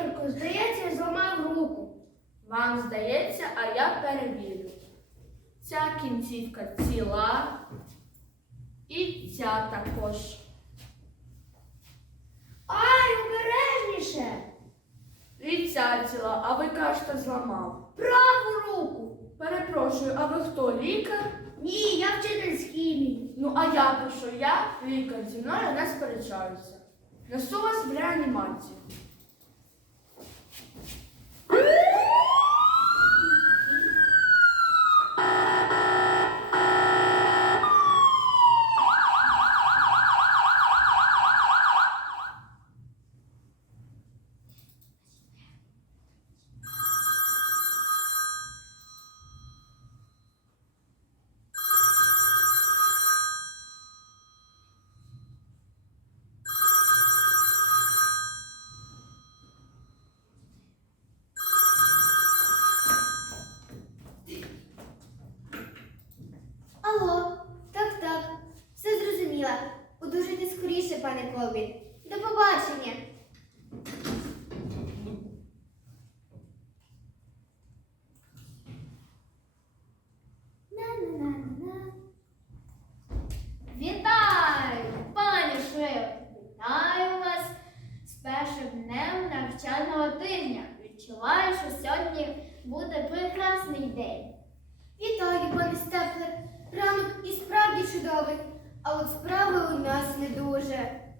потерпів здається, я зламав руку. Вам здається, а я перевірю. Ця кінцівка ціла. І ця також. Ай, обережніше! І ця ціла, а ви кажете, зламав. Праву руку! Перепрошую, а ви хто? Лікар? Ні, я вчитель з хімії. Ну, а я пишу, я лікар, зі мною не сперечаюся. Несу вас в реанімацію. Woo!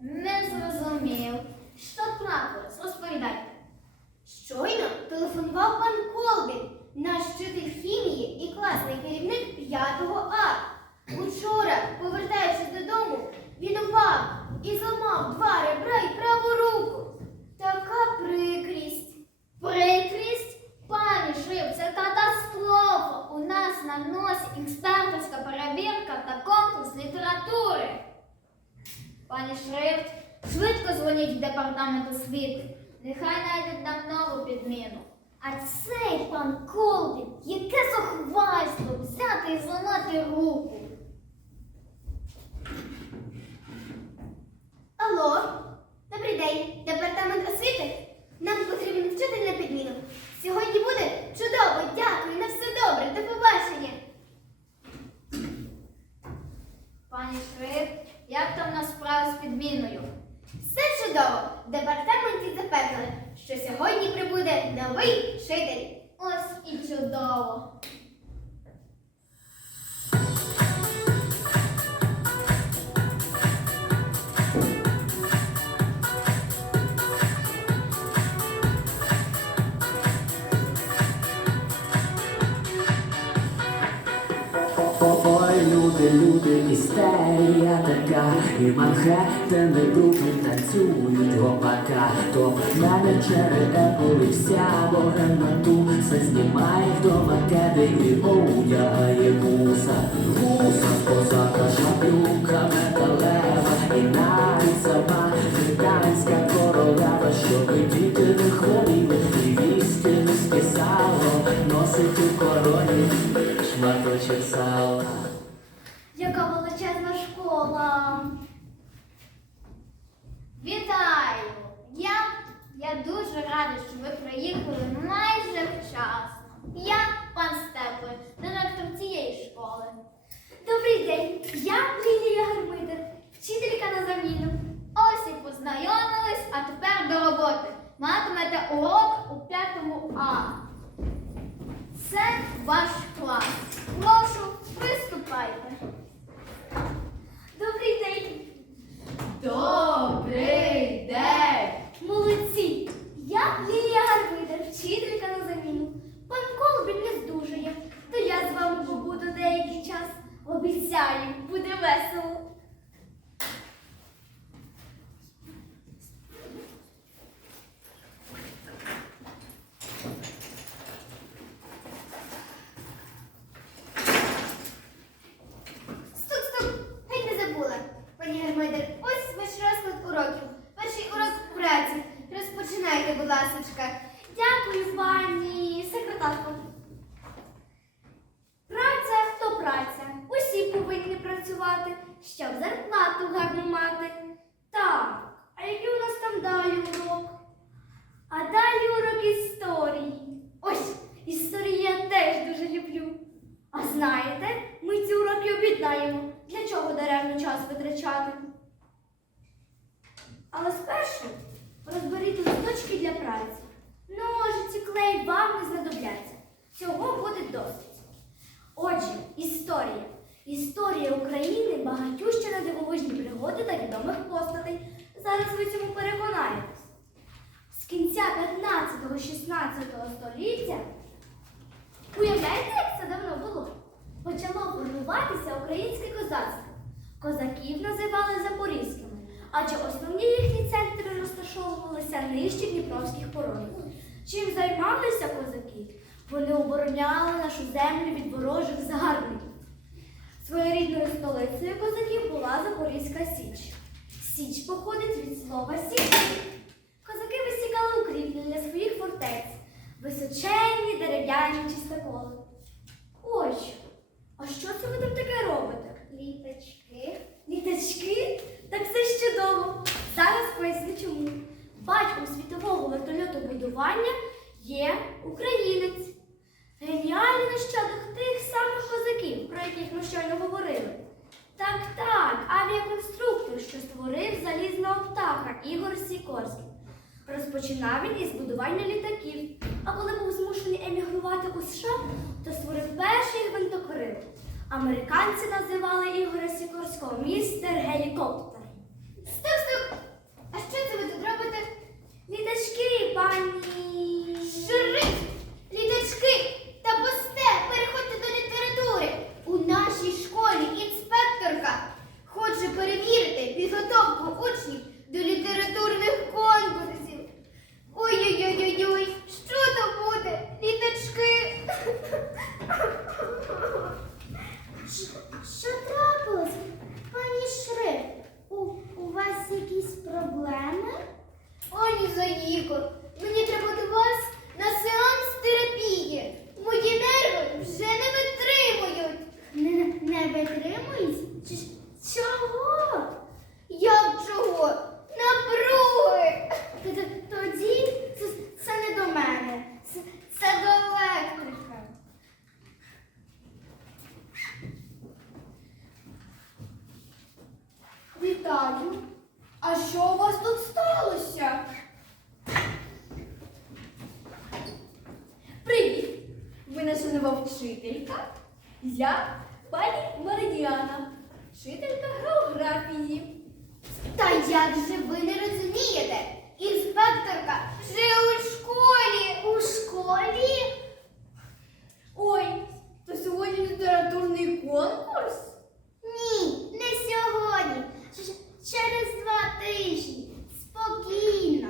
дуже. Не зрозумів. Що трапилось? Розповідайте. Щойно телефонував пан Колбін, наш вчитель хімії і класний керівник 5 А. Учора, повертаючись додому, він упав і зламав два ребра і праву руку. Така прикрість. Прикрість? Пані Шип, це катастрофа. У нас на носі інспекторська перевірка та конкурс літератури. Пані Шрифт, швидко дзвоніть в департамент освіти. Нехай знайдуть нам нову підміну. А цей пан Колбін, яке зухвальство взяти і зламати руку. Алло, добрий день, департамент освіти. Нам потрібен вчитель на підміну. Сьогодні буде чудово, дякую, на все добре, до побачення. Пані Шрифт, як там у нас справа з підміною? Все чудово. В департаменті запевнили, що сьогодні прибуде новий вчитель. Ось і чудово. Істерія така, і Манхеттен, і Бруклін танцюють гопака, то в мене черепу і вся богема ту, все знімає вдома кеди і одягає гуса, гуса, козака, шаблюка, металева, і навіть сама британська королева, щоб діти не хворіли, і вісти не скисало, носить у короні шматочок сала. Яка величезна школа. Вітаю! Я, я дуже рада, що ви приїхали майже вчасно. Я пан Степлер, директор цієї школи. Добрий день! Я Лілія Гармидер, вчителька на заміну. Ось і познайомились, а тепер до роботи. Матимете урок у п'ятому А. Це ваш клас. Прошу, приступайте. Добрий день. Добрий день! Молодці. Я Лілія Гармидер, вчителька на заміну. Пан Колбін не здужує, то я з вами побуду Знаю, буде весело. Стоп, стоп! Геть не забула. Пані Гермайдер, ось ваш розклад уроків. Перший урок праці. Розпочинайте, будь ласочка. Дякую, пані секретарко. Праця то праця. Усі повинні працювати, щоб зарплату гарну мати. Так, а який у нас там далі урок? А далі урок історії. Ось, історію я теж дуже люблю. А знаєте, ми ці уроки об'єднаємо. Для чого даремно час витрачати? Але спершу розберіть листочки для праці. Ножиці, клей вам не знадобляться. Цього буде досить. Отже, історія. Історія України багатюща дивовижні пригоди та відомих постатей. Зараз ви цьому переконаєтесь. З кінця 15-16 століття Уявляєте, як це давно було? Почало формуватися українське козацтво. Козаків називали запорізькими, адже основні їхні центри розташовувалися нижче Дніпровських порогів. Чим займалися козаки? Вони обороняли нашу землю від ворожих загарбників. Січ. Січ походить від слова січ. Козаки висікали укріплення для своїх фортець, височенні дерев'яні чистоколи. Ось, а що це ви там таке робите? Літочки. Літачки? Так це ж чудово. Зараз поясню чому. Батьком світового вертольотобудування є українець. Геніальний нащадок тих самих козаків, про яких ми щойно говорили. Так, так, авіаконструктор, що створив залізного птаха Ігор Сікорський. Розпочинав він із будування літаків, а коли був змушений емігрувати у США, то створив перший гвинтокрил. Американці називали Ігоря Сікорського містер Гелікоптер. Стоп, стоп! А що це ви тут робите? Літачки, пані. Шрифт! Літочки! Та посте! Переходьте до літератури! У нашій школі інспекторка хоче перевірити підготовку учнів до літературних конкурсів. Ой-ой-ой-ой-ой! Що то буде? Літочки! Що трапилось? Пані Шриф, у, у вас якісь проблеми? Заїко, мені треба до вас на сеанс терапії. Мої нерви вже не витримують. Не, не витримують? Чого? Як чого? Напруги! Тоді це, це не до мене. Це, це до електрика. Вітаю. А що у вас тут сталося? Наша вчителька. Я пані Меридіана, вчителька географії. Та як же ви не розумієте? Інспекторка вже у школі. У школі? Ой, то сьогодні літературний конкурс. Ні, не сьогодні. Щ- Через два тижні. Спокійно.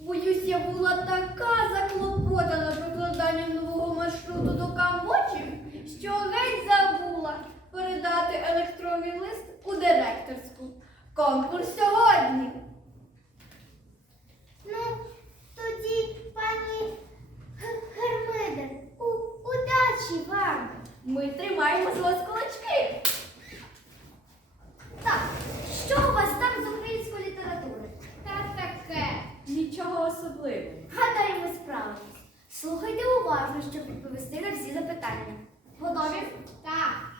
Боюсь, я була така заклопотана прокладанням нового маршруту до Камбоджі, що геть забула передати електронний лист у директорську. Конкурс сьогодні. Ну, тоді, пані Г- Гермиде, у, удачі вам. Ми тримаємо з вас кулачки. Так, що у вас там з української літератури? Та таке. Нічого особливого. Гадаю, ми справимось. Слухайте уважно, щоб відповісти на всі запитання. Готові? Так.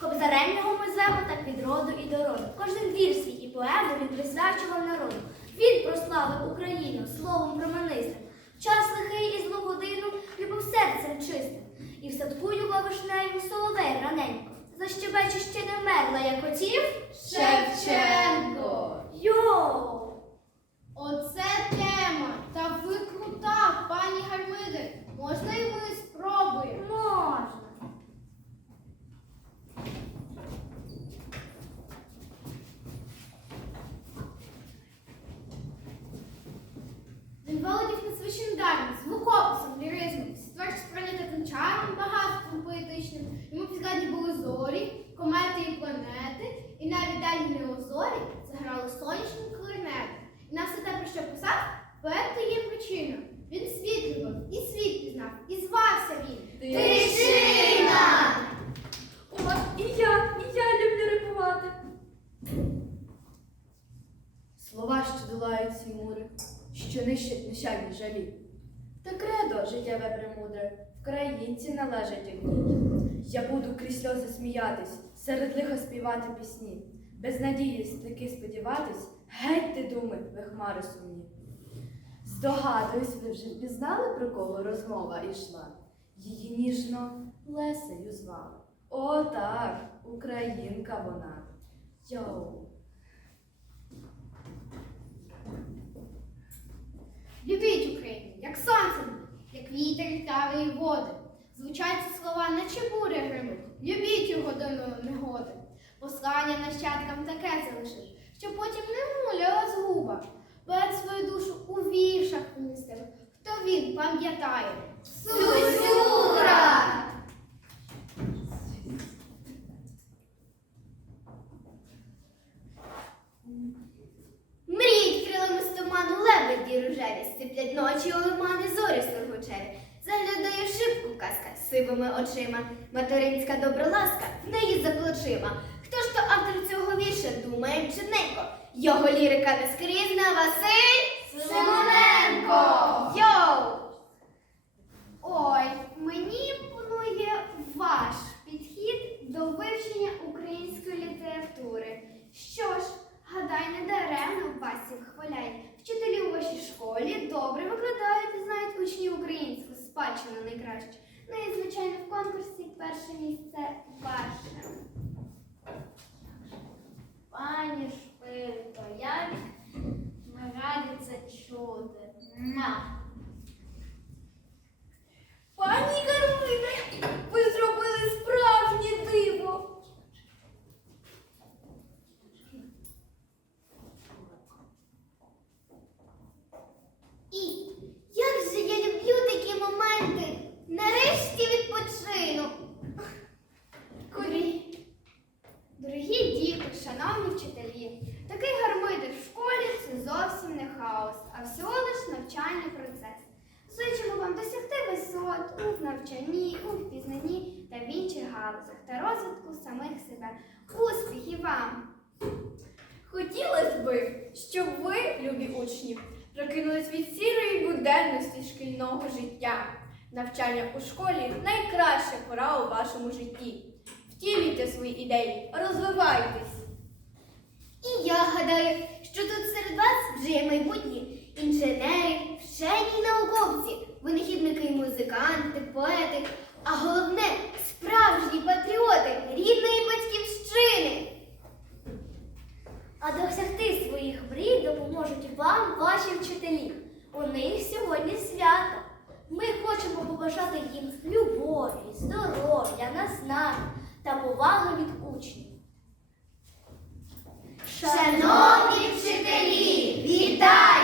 Кобзарем його ми звемо так від роду і до роду. Кожен вір свій і поему він присвячував народу. Він прославив Україну словом променистим. шкарпетна, як хотів Шевченко. Йоу! Оце тема. Та ви крута, пані Гармиди. Можна і ми спробуємо? Можна. Він володів надзвичайно дарним, звукописом, ліризмом, створчо сприйнятим чаром багато. Слова, що долають ці мури, що нищать нещадні жалі. Та кредо життєве премудре, вкраїнці належать одній. Я буду крізь сльози сміятись, серед лиха співати пісні. Без надії таки сподіватись, геть ти думи, ви хмари сумні. Здогадуюсь, ви вже впізнали, про кого розмова йшла. Її ніжно Лесею звали. О, так, українка вона. Йоу. Любіть Україну, як сонце, як вітер, трави і води. Звучать ці слова, наче буря гримуть. Любіть його до негоди. Послання нащадкам таке залишиш, що потім не муляла згуба. Поет свою душу у віршах містив. Хто він пам'ятає? Материнська доброласка в неї за. Хто ж то автор цього вірша думає чудненько? Його лірика не Василь Симоненко! Йоу! Ой, мені імпонує ваш підхід до вивчення української літератури. Що ж, гадай, не даремно вас всіх хвалять. Вчителі у вашій школі добре викладають і знають учні українську спадщину найкраще. Ну і, звичайно, в конкурсі перше місце ваше. Пані Шпилько, як ми раді це Ма. Пані Гармине, ви зробили справжнє диво. І як же я люблю такі моменти. Нарешті відпочину. Дорогі, дорогі діти, шановні вчителі, такий гармидер в школі це зовсім не хаос, а всього лиш навчальний процес. Зичимо вам досягти висот у навчанні, у впізнанні та в інших галузях та розвитку самих себе. Успіхів вам! Хотілося би, щоб ви, любі учні, прокинулись від сірої буденності шкільного життя. Навчання у школі найкраща пора у вашому житті. Втілюйте свої ідеї, розвивайтесь. І я гадаю, що тут серед вас вже є майбутні інженери, вчені науковці, винахідники і музиканти, поети, а головне справжні патріоти рідної батьківщини. А досягти своїх мрій допоможуть вам ваші вчителі. У них сьогодні свято. Ми хочемо побажати їм любові, здоров'я, наснаги та поваги від учнів. Шановні вчителі, вітаю!